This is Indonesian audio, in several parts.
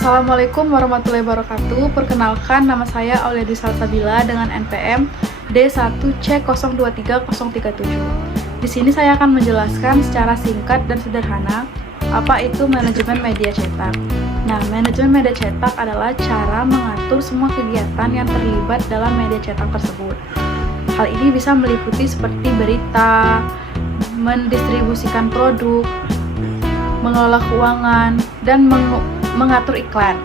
Assalamualaikum warahmatullahi wabarakatuh. Perkenalkan, nama saya Auliadi Salsabila dengan NPM D1C023037. Di sini saya akan menjelaskan secara singkat dan sederhana apa itu manajemen media cetak. Nah, manajemen media cetak adalah cara mengatur semua kegiatan yang terlibat dalam media cetak tersebut. Hal ini bisa meliputi seperti berita, mendistribusikan produk, mengelola keuangan, dan mengatur iklan.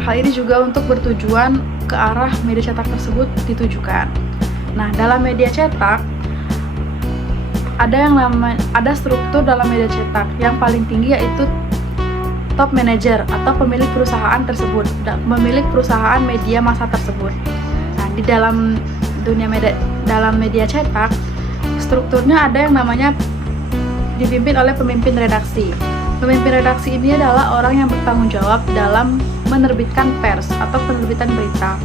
Hal ini juga untuk bertujuan ke arah media cetak tersebut ditujukan. Nah, dalam media cetak ada struktur dalam media cetak. Yang paling tinggi yaitu top manager atau pemilik perusahaan tersebut, pemilik perusahaan media massa tersebut. Nah, di dalam media cetak, strukturnya ada yang namanya dipimpin oleh pemimpin redaksi. Pemimpin redaksi ini adalah orang yang bertanggung jawab dalam menerbitkan pers atau penerbitan berita.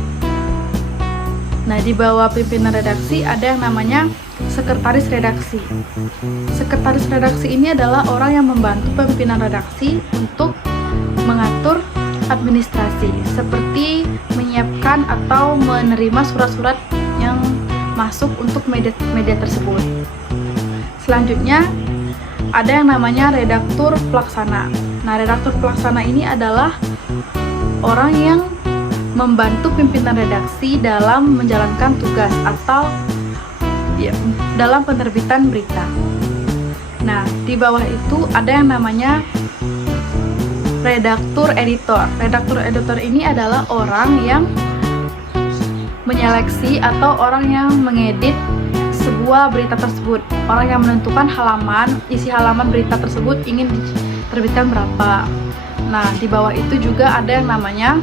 Nah, di bawah pimpinan redaksi ada yang namanya sekretaris redaksi. Sekretaris redaksi ini adalah orang yang membantu pimpinan redaksi untuk mengatur administrasi, seperti menyiapkan atau menerima surat-surat yang masuk untuk media tersebut. Selanjutnya ada yang namanya redaktur pelaksana. Nah, redaktur pelaksana ini adalah orang yang membantu pimpinan redaksi dalam menjalankan tugas atau dalam penerbitan berita. Nah, di bawah itu ada yang namanya redaktur editor. Redaktur editor ini adalah orang yang menyeleksi atau orang yang mengedit sebuah berita tersebut, orang yang menentukan isi halaman berita tersebut ingin diterbitkan berapa. Nah, di bawah itu juga ada yang namanya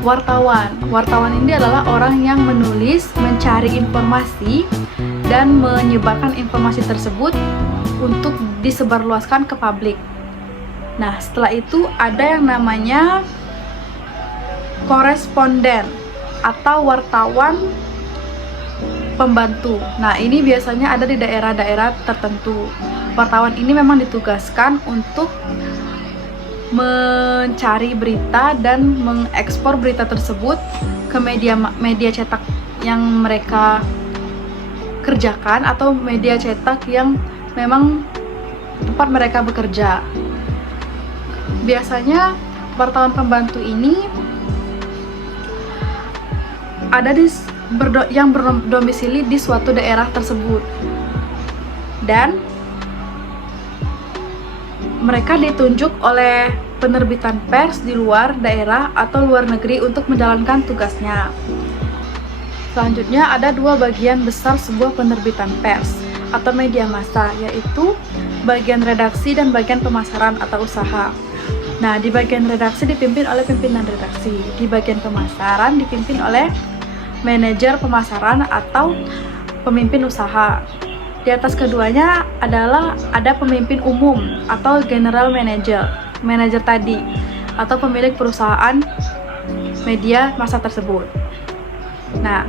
wartawan. Wartawan ini adalah orang yang menulis, mencari informasi, dan menyebarkan informasi tersebut untuk disebarluaskan ke publik. Nah, setelah itu ada yang namanya koresponden atau wartawan pembantu. Nah, ini biasanya ada di daerah-daerah tertentu. Wartawan ini memang ditugaskan untuk mencari berita dan mengekspor berita tersebut ke media cetak yang mereka kerjakan atau media cetak yang memang tempat mereka bekerja. Biasanya wartawan pembantu ini ada yang berdomisili di suatu daerah tersebut, dan mereka ditunjuk oleh penerbitan pers di luar daerah atau luar negeri untuk menjalankan tugasnya. Selanjutnya ada dua bagian besar sebuah penerbitan pers atau media massa, yaitu bagian redaksi dan bagian pemasaran atau usaha. Nah, di bagian redaksi dipimpin oleh pimpinan redaksi, di bagian pemasaran dipimpin oleh manajer pemasaran atau pemimpin usaha. Di atas keduanya ada pemimpin umum atau general manager tadi, atau pemilik perusahaan media massa tersebut. Nah,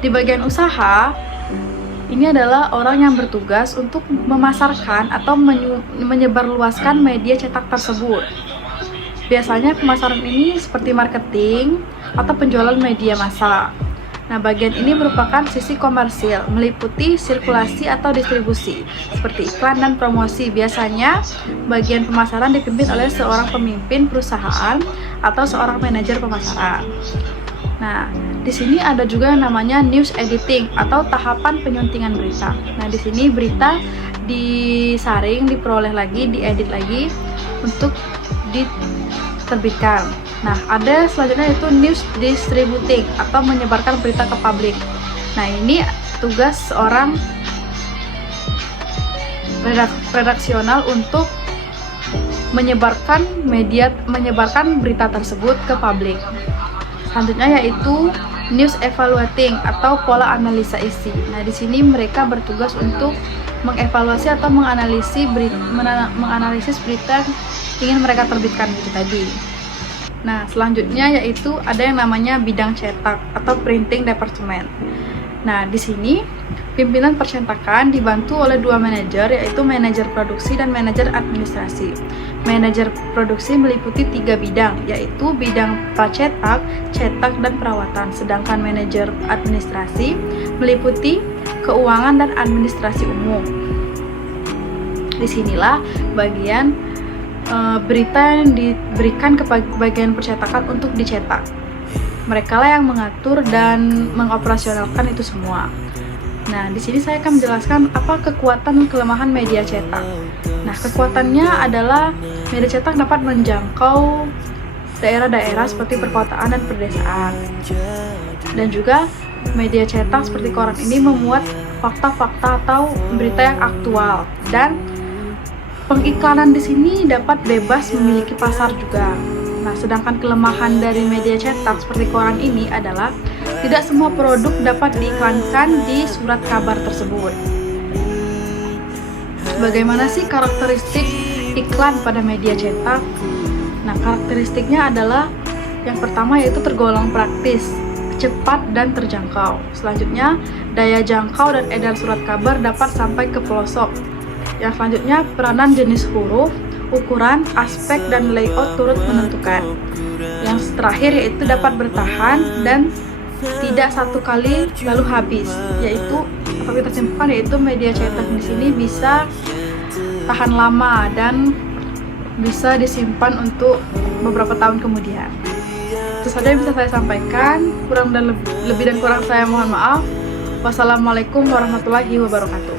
di bagian usaha ini adalah orang yang bertugas untuk memasarkan atau menyebarluaskan media cetak tersebut. Biasanya pemasaran ini seperti marketing atau penjualan media massa. Nah, bagian ini merupakan sisi komersil, meliputi sirkulasi atau distribusi, seperti iklan dan promosi. Biasanya, bagian pemasaran dipimpin oleh seorang pemimpin perusahaan atau seorang manajer pemasaran. Nah, di sini ada juga yang namanya news editing atau tahapan penyuntingan berita. Nah, di sini berita disaring, diperoleh lagi, diedit lagi untuk diterbitkan. Nah, ada selanjutnya itu news distributing atau menyebarkan berita ke publik. Nah, ini tugas seorang redaksional untuk menyebarkan berita tersebut ke publik. Selanjutnya yaitu news evaluating atau pola analisa isi. Nah, di sini mereka bertugas untuk mengevaluasi atau menganalisis berita yang ingin mereka terbitkan gitu tadi. Nah, selanjutnya yaitu ada yang namanya bidang cetak atau printing department. Nah, di sini pimpinan percetakan dibantu oleh dua manajer, yaitu manajer produksi dan manajer administrasi. Manajer produksi meliputi 3 bidang, yaitu bidang pracetak, cetak, dan perawatan. Sedangkan manajer administrasi meliputi keuangan dan administrasi umum. Disinilah bagian berita yang diberikan ke bagian percetakan untuk dicetak. Mereka lah yang mengatur dan mengoperasionalkan itu semua. Nah, di sini saya akan menjelaskan apa kekuatan dan kelemahan media cetak. Nah, kekuatannya adalah media cetak dapat menjangkau daerah-daerah seperti perkotaan dan pedesaan. Dan juga media cetak seperti koran ini memuat fakta-fakta atau berita yang aktual, dan pengiklanan di sini dapat bebas memiliki pasar juga. Nah, sedangkan kelemahan dari media cetak seperti koran ini adalah tidak semua produk dapat diiklankan di surat kabar tersebut. Bagaimana sih karakteristik iklan pada media cetak? Nah, karakteristiknya adalah yang pertama yaitu tergolong praktis, cepat, dan terjangkau. Selanjutnya, daya jangkau dan edar surat kabar dapat sampai ke pelosok. Yang selanjutnya, peranan jenis huruf, ukuran, aspek, dan layout turut menentukan. Yang terakhir yaitu dapat bertahan dan tidak satu kali lalu habis, yaitu apabila kita simpulkan yaitu media cetak di sini bisa tahan lama dan bisa disimpan untuk beberapa tahun kemudian. Itu saja yang bisa saya sampaikan. Lebih dan kurang saya mohon maaf. Wassalamualaikum warahmatullahi wabarakatuh.